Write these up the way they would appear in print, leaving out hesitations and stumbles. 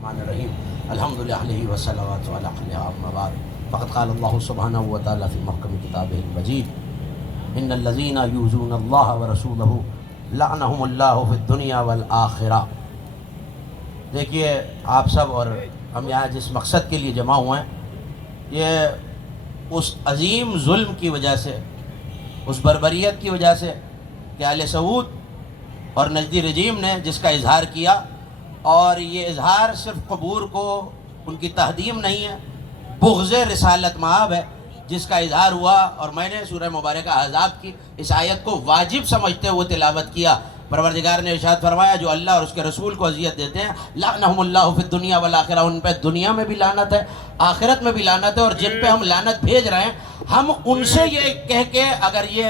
الرحمن الرحیم الحمد للہ وصلوات علی خلیہ اما بعد فقد قال اللہ سبحانہ وتعالی فی محکم کتابہ المجید ان الذین یؤذون اللہ ورسولہ لعنہم اللہ فی الدنیا والآخرہ۔ دیکھیے آپ سب اور ہم یہاں جس مقصد کے لیے جمع ہوئے ہیں، یہ اس عظیم ظلم کی وجہ سے، اس بربریت کی وجہ سے کہ آل سعود اور نجدی رجیم نے جس کا اظہار کیا، اور یہ اظہار صرف قبور کو ان کی تہدیم نہیں ہے، بغض رسالت مآب ہے جس کا اظہار ہوا۔ اور میں نے سورہ مبارکہ احزاب کی اس آیت کو واجب سمجھتے ہوئے تلاوت کیا۔ پروردگار نے ارشاد فرمایا جو اللہ اور اس کے رسول کو اذیت دیتے ہیں لعنہم اللہ فی الدنیا والآخرہ، ان پہ دنیا میں بھی لعنت ہے، آخرت میں بھی لعنت ہے، اور جن پہ ہم لعنت بھیج رہے ہیں ہم ان سے یہ کہہ کے اگر یہ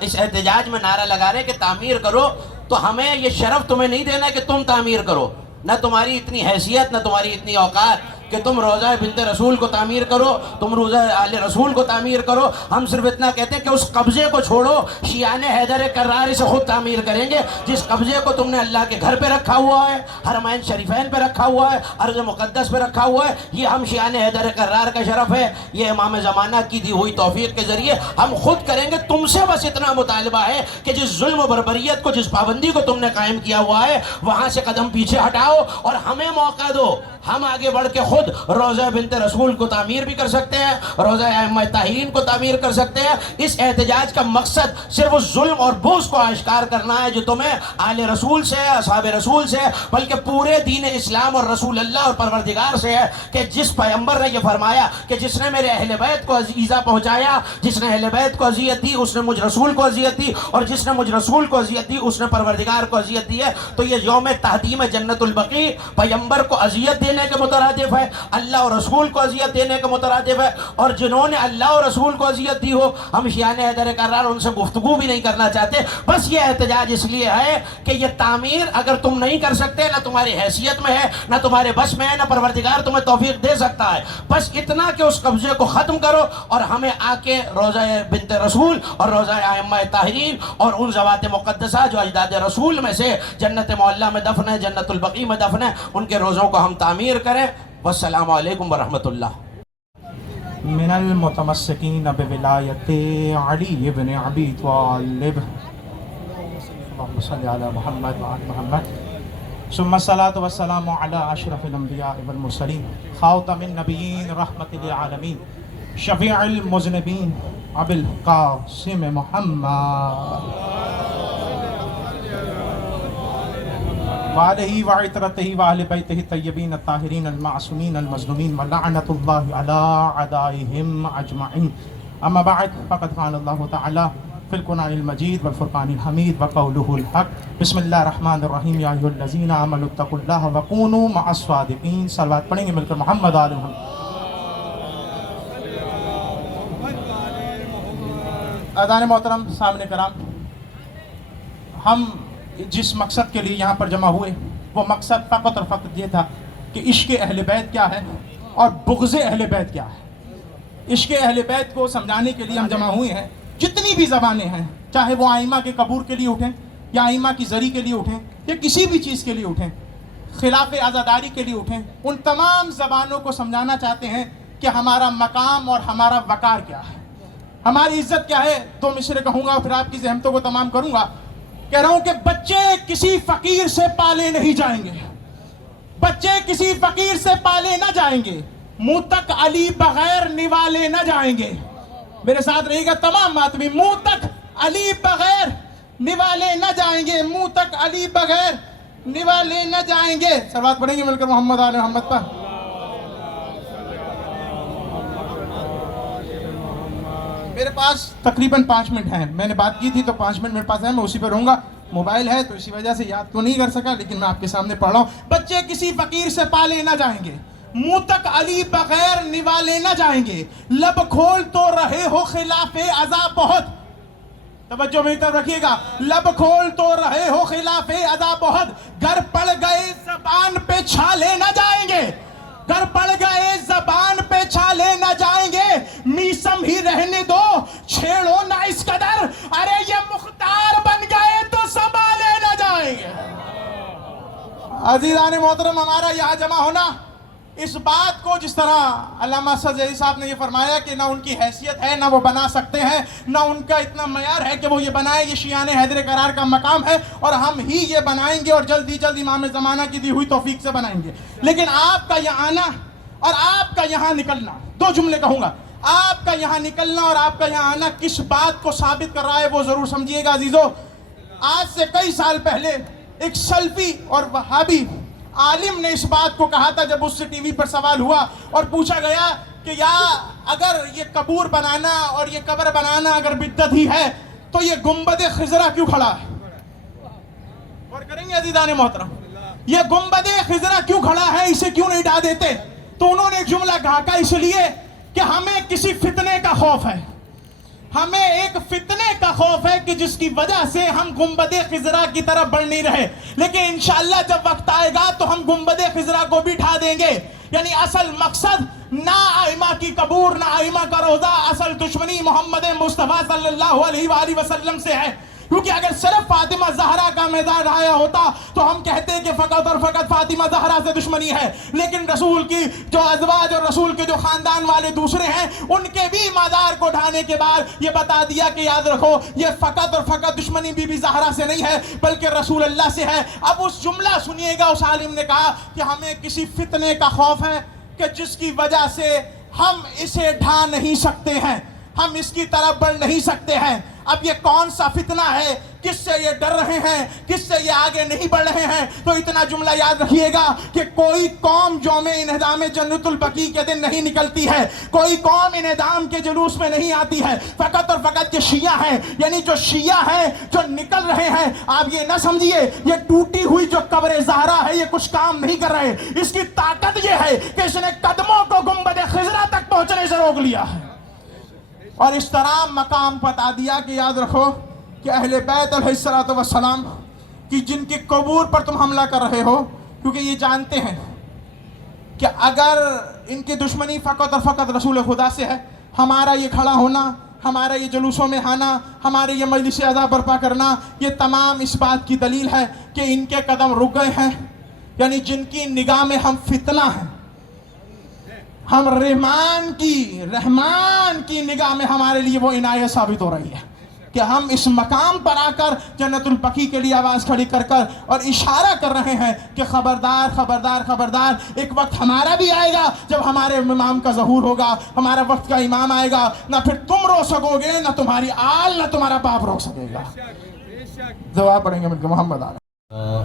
اس احتجاج میں نعرہ لگا رہے ہیں کہ تعمیر کرو، تو ہمیں یہ شرف تمہیں نہیں دینا کہ تم تعمیر کرو، نہ تمہاری اتنی حیثیت، نہ تمہاری اتنی اوقات کہ تم روضہ بنت رسول کو تعمیر کرو، تم روضہ آل رسول کو تعمیر کرو۔ ہم صرف اتنا کہتے ہیں کہ اس قبضے کو چھوڑو، شیعان حیدر کرار سے خود تعمیر کریں گے۔ جس قبضے کو تم نے اللہ کے گھر پہ رکھا ہوا ہے، حرمین شریفین پہ رکھا ہوا ہے، ارض مقدس پہ رکھا ہوا ہے، یہ ہم شیعان حیدر کرار کا شرف ہے، یہ امام زمانہ کی دی ہوئی توفیق کے ذریعے ہم خود کریں گے۔ تم سے بس اتنا مطالبہ ہے کہ جس ظلم و بربریت کو، جس پابندی کو تم نے قائم کیا ہوا ہے، وہاں سے قدم پیچھے ہٹاؤ اور ہمیں موقع دو۔ ہم آگے بڑھ کے خود روضہ بنت رسول کو تعمیر بھی کر سکتے ہیں، روضہ ائمہ طاہرین کو تعمیر کر سکتے ہیں۔ اس احتجاج کا مقصد صرف اس ظلم اور بغض کو آشکار کرنا ہے جو تمہیں آل رسول سے، اصحاب رسول سے، بلکہ پورے دین اسلام اور رسول اللہ اور پروردگار سے ہے، کہ جس پیغمبر نے یہ فرمایا کہ جس نے میرے اہل بیت کو ایذا پہنچایا، جس نے اہل بیت کو اذیت دی اس نے مجھ رسول کو اذیت دی، اور جس نے مجھ رسول کو اذیت دی اس نے پروردگار کو اذیت دی ہے۔ تو یہ یوم تہدیم جنت البقیع پیغمبر کو اذیت دینے کے مترادف ہے، اللہ اور رسول کو اذیت دینے کے مترادف ہے، اور جنہوں نے اللہ اور رسول کو اذیت دی ہو ہم شیعان حیدر کرار ان سے گفتگو بھی نہیں کرنا چاہتے۔ بس یہ احتجاج اس لیے ہے کہ یہ تعمیر اگر تم نہیں کر سکتے، نہ تمہاری حیثیت میں ہے، نہ تمہارے بس میں ہے، نہ پروردگار تمہیں توفیق دے سکتا ہے، بس اتنا کہ اس قبضے کو ختم کرو اور ہمیں آ کے روضہ بنت رسول اور روضہ ائمہ طاہرین اور ان ذوات مقدسہ جو اجداد رسول میں سے جنت معلیٰ میں دفن ہے، جنت البقیع میں دفن ہے، ان کے روضوں کو ہم تعمیر کریں۔ والسلام علیکم ورحمۃ اللہ۔ من المتمسکین بولایت علی بن ابی طالب اللہم صلی علی محمد وعلی محمد ثم الصلاۃ والسلام علی اشرف الانبیاء والمرسلین خاتم النبیین رحمت للعالمین شفیع المذنبین ابی القاسم محمد وآلہ وعطرتہ وآل بیتہ الطیبین الطاہرین المعصومین المظلومین ولعنۃ اللہ علی اعدائہم اجمعین۔ اما بعد فقد قال اللہ تعالی فی القرآن المجید والفرقان الحمید وقولہ الحق بسم اللہ الرحمن الرحیم یا ایھا الذین آمنوا اتقوا اللہ وکونوا مع الصادقین۔ صلوات پڑھیں گے مل کر محمد آل محمد۔ اذان محترم سامنے کرام، ہم جس مقصد کے لیے یہاں پر جمع ہوئے وہ مقصد فقط اور فقط یہ تھا کہ عشق اہل بیت کیا ہے اور بغض اہل بیت کیا ہے۔ عشق اہل بیت کو سمجھانے کے لیے ہم جمع ہوئے ہیں۔ جتنی بھی زبانیں ہیں، چاہے وہ ائمہ کے قبور کے لیے اٹھیں یا ائمہ کی زری کے لیے اٹھیں یا کسی بھی چیز کے لیے اٹھیں، خلاف عزاداری کے لیے اٹھیں، ان تمام زبانوں کو سمجھانا چاہتے ہیں کہ ہمارا مقام اور ہمارا وقار کیا ہے، ہماری عزت کیا ہے۔ دو مصرے کہوں گا پھر آپ کی زحمتوں کو تمام کروں گا۔ کہہ رہا ہوں کہ بچے کسی فقیر سے پالے نہیں جائیں گے، بچے کسی فقیر سے پالے نہ جائیں گے، منہ تک علی بغیر نوالے نہ جائیں گے۔ میرے ساتھ رہیے گا تمام ماتمی، منہ تک علی بغیر نوالے نہ جائیں گے، منہ تک علی بغیر نوالے نہ جائیں گے۔ صلوات پڑھیں گے مل کر محمد آل محمد پر۔ میرے پاس تقریباً 5 منٹ ہیں، میں نے بات کی تھی تو 5 منٹ میرے پاس ہے، میں اسی پہ رہوں گا۔ موبائل ہے تو اسی وجہ سے یاد تو نہیں کر سکا، لیکن میں آپ کے سامنے پڑھ رہا ہوں۔ بچے کسی فقیر سے پالے نہ جائیں گے، منہ تک علی بغیر نوالے نہ جائیں گے، لب کھول تو رہے ہو خلاف ازا بہت۔ توجہ میری طرف رکھیے گا، لب کھول تو رہے ہو خلاف ازا بہت، گر پڑ گئے زبان پہ چھالے نہ جائیں گے، گر پڑ گئے زبان پہ چھالے نہ جائیں گے، میسم ہی رہنے دو چھیڑو نہ اس قدر، ارے یہ مختار بن گئے تو سنبھالے نہ جائیں گے۔ عزیزان محترم، ہمارا یہاں جمع ہونا اس بات کو، جس طرح علامہ سجدی صاحب نے یہ فرمایا کہ نہ ان کی حیثیت ہے، نہ وہ بنا سکتے ہیں، نہ ان کا اتنا معیار ہے کہ وہ یہ بنائے، یہ شیعان حیدر قرار کا مقام ہے اور ہم ہی یہ بنائیں گے اور جلدی جلد امام زمانہ کی دی ہوئی توفیق سے بنائیں گے. لیکن آپ کا یہاں آنا اور آپ کا یہاں نکلنا، دو جملے کہوں گا، آپ کا یہاں نکلنا اور آپ کا یہاں آنا کس بات کو ثابت کر رہا ہے وہ ضرور سمجھیے گا عزیزو. آج سے کئی سال پہلے ایک سلفی اور وہابی عالم نے اس بات کو کہا تھا جب اس سے ٹی وی پر سوال ہوا اور پوچھا گیا کہ یا اگر یہ قبور بنانا اور یہ قبر بنانا اگر بدعت ہی ہے تو یہ گنبد خضرا کیوں کھڑا ہے؟ اور کریں گے عزیزان محترم، یہ گنبد خضرا کیوں کھڑا ہے، اسے کیوں نہیں ڈھا دیتے؟ تو انہوں نے ایک جملہ کہا کہ اس لیے کہ ہمیں کسی فتنے کا خوف ہے، ہمیں ایک فتنے کا خوف ہے کہ جس کی وجہ سے ہم گنبد خضرا کی طرف بڑھ نہیں رہے، لیکن انشاءاللہ جب وقت آئے گا تو ہم گنبد خضرا کو بھی ڈھا دیں گے. یعنی اصل مقصد نہ ائمہ کی قبور، نہ ائمہ کا روضہ، اصل دشمنی محمد مصطفیٰ صلی اللہ علیہ وآلہ وسلم سے ہے. کیونکہ اگر صرف فاطمہ زہرا کا میدان ڈھایا ہوتا تو ہم کہتے کہ فقط اور فقط فاطمہ زہرا سے دشمنی ہے، لیکن رسول کی جو ازواج اور رسول کے جو خاندان والے دوسرے ہیں ان کے بھی مزار کو ڈھانے کے بعد یہ بتا دیا کہ یاد رکھو یہ فقط اور فقط دشمنی بی بی زہرا سے نہیں ہے بلکہ رسول اللہ سے ہے. اب اس جملہ سنیے گا، اس عالم نے کہا کہ ہمیں کسی فتنے کا خوف ہے کہ جس کی وجہ سے ہم اسے ڈھا نہیں سکتے ہیں، ہم اس کی طرف بڑھ نہیں سکتے ہیں. اب یہ کون سا فتنہ ہے، کس سے یہ ڈر رہے ہیں، کس سے یہ آگے نہیں بڑھ رہے ہیں؟ تو اتنا جملہ یاد رکھیے گا کہ کوئی قوم یوم انہدام جنت البقیع کے دن نہیں نکلتی ہے، کوئی قوم انہدام کے جلوس میں نہیں آتی ہے، فقط اور فقط یہ شیعہ ہیں. یعنی جو شیعہ ہیں جو نکل رہے ہیں، آپ یہ نہ سمجھیے یہ ٹوٹی ہوئی جو قبر زہرا ہے یہ کچھ کام نہیں کر رہے، اس کی طاقت یہ ہے کہ اس نے قدموں کو گنبد خضرا تک پہنچنے سے روک لیا ہے اور اس طرح مقام بتا دیا کہ یاد رکھو کہ اہل بیت علیہ الصلوۃ والسلام کی جن کی قبور پر تم حملہ کر رہے ہو، کیونکہ یہ جانتے ہیں کہ اگر ان کی دشمنی فقط اور فقط رسول خدا سے ہے، ہمارا یہ کھڑا ہونا، ہمارا یہ جلوسوں میں آنا، ہمارے یہ مجلس اعضا برپا کرنا، یہ تمام اس بات کی دلیل ہے کہ ان کے قدم رک گئے ہیں. یعنی جن کی نگاہ میں ہم فتنہ ہیں، ہم رحمان کی نگاہ میں ہمارے لیے وہ عنایت ثابت ہو رہی ہے کہ ہم اس مقام پر آ کر جنت البقیع کے لیے آواز کھڑی کر اور اشارہ کر رہے ہیں کہ خبردار خبردار خبردار، ایک وقت ہمارا بھی آئے گا جب ہمارے امام کا ظہور ہوگا، ہمارا وقت کا امام آئے گا، نہ پھر تم رو سکو گے، نہ تمہاری آل، نہ تمہارا باپ روک سکے گا. دعا پڑھیں گے مل کے محمد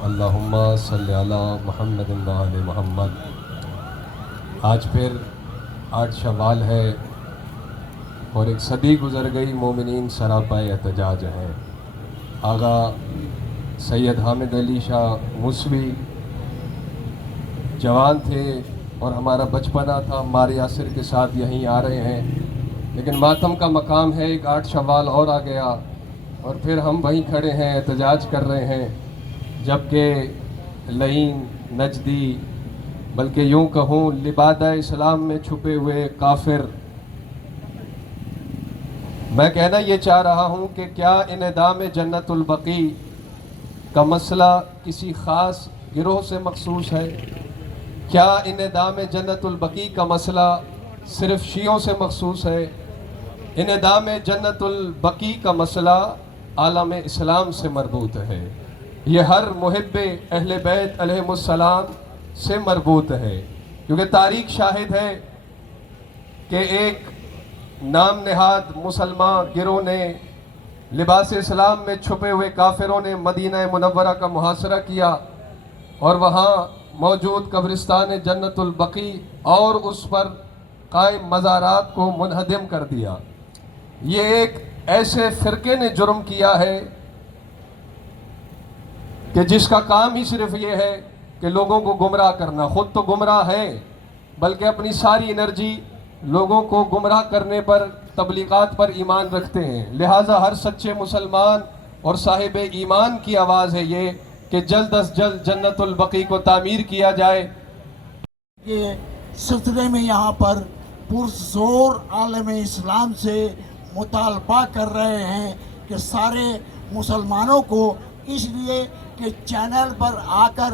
اللہم صلی علی محمد و آل محمد. آج پھر 8 شوال ہے اور ایک صدی گزر گئی، مومنین سراپا احتجاج ہیں. آغا سید حامد علی شاہ موسوی جوان تھے اور ہمارا بچپنا تھا، ہمارے یاسر کے ساتھ یہیں آ رہے ہیں، لیکن ماتم کا مقام ہے، ایک 8 شوال اور آ گیا اور پھر ہم وہیں کھڑے ہیں، احتجاج کر رہے ہیں. جبکہ لعین، نجدی، بلکہ یوں کہوں لبادہ اسلام میں چھپے ہوئے کافر، میں کہنا یہ چاہ رہا ہوں کہ کیا انہدام جنت البقیع کا مسئلہ کسی خاص گروہ سے مخصوص ہے؟ کیا انہدام جنت البقیع کا مسئلہ صرف شیعوں سے مخصوص ہے؟ انہدام جنت البقیع کا مسئلہ عالم اسلام سے مربوط ہے، یہ ہر محب اہل بیت علیہ السلام سے مربوط ہے. کیونکہ تاریخ شاہد ہے کہ ایک نام نہاد مسلمان گروہ نے، لباس اسلام میں چھپے ہوئے کافروں نے مدینہ منورہ کا محاصرہ کیا اور وہاں موجود قبرستان جنت البقیع اور اس پر قائم مزارات کو منہدم کر دیا. یہ ایک ایسے فرقے نے جرم کیا ہے کہ جس کا کام ہی صرف یہ ہے کہ لوگوں کو گمراہ کرنا. خود تو گمراہ ہے بلکہ اپنی ساری انرجی لوگوں کو گمراہ کرنے پر، تبلیغات پر ایمان رکھتے ہیں. لہٰذا ہر سچے مسلمان اور صاحب ایمان کی آواز ہے یہ کہ جلد از جلد جنت البقیع کو تعمیر کیا جائے. یہ سلسلے میں یہاں پر پرزور عالم اسلام سے مطالبہ کر رہے ہیں کہ سارے مسلمانوں کو اس لیے کہ چینل پر آ کر